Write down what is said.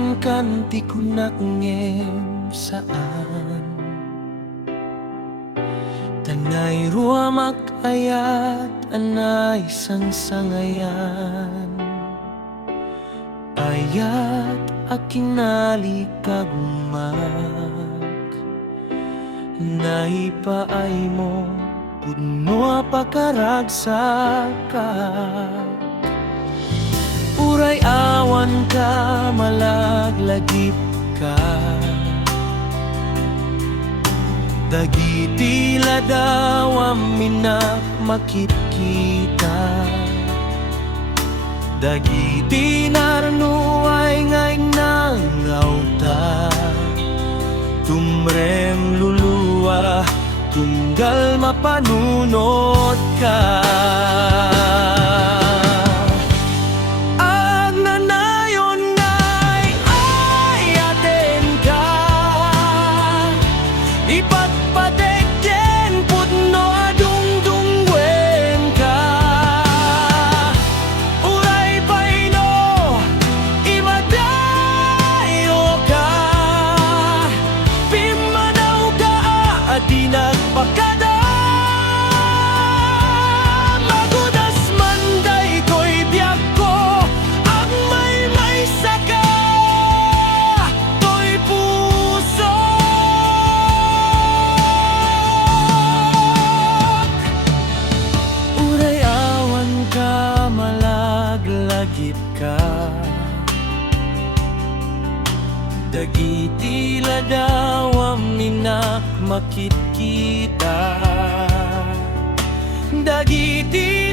awan kanti kunak ngem saan tanay ruamak ayat anay sangsangayan ayat aking nalikagumak naipaay mo puno pakaragsakan uray awan ka malaglagip ka dagiti ladaw minak makikita dagiti narno ay ngayon nang ngauta tumrem luluwa tunggal mapanunot ka ipagpadekden pudno adungdungwen ka uray paino imadayo ka pimanaw ka adi nagpakada magudas manday ko'y biyak ko ang may saka to'y puso malaglagip ka dagiti ladaw minak makikita dagiti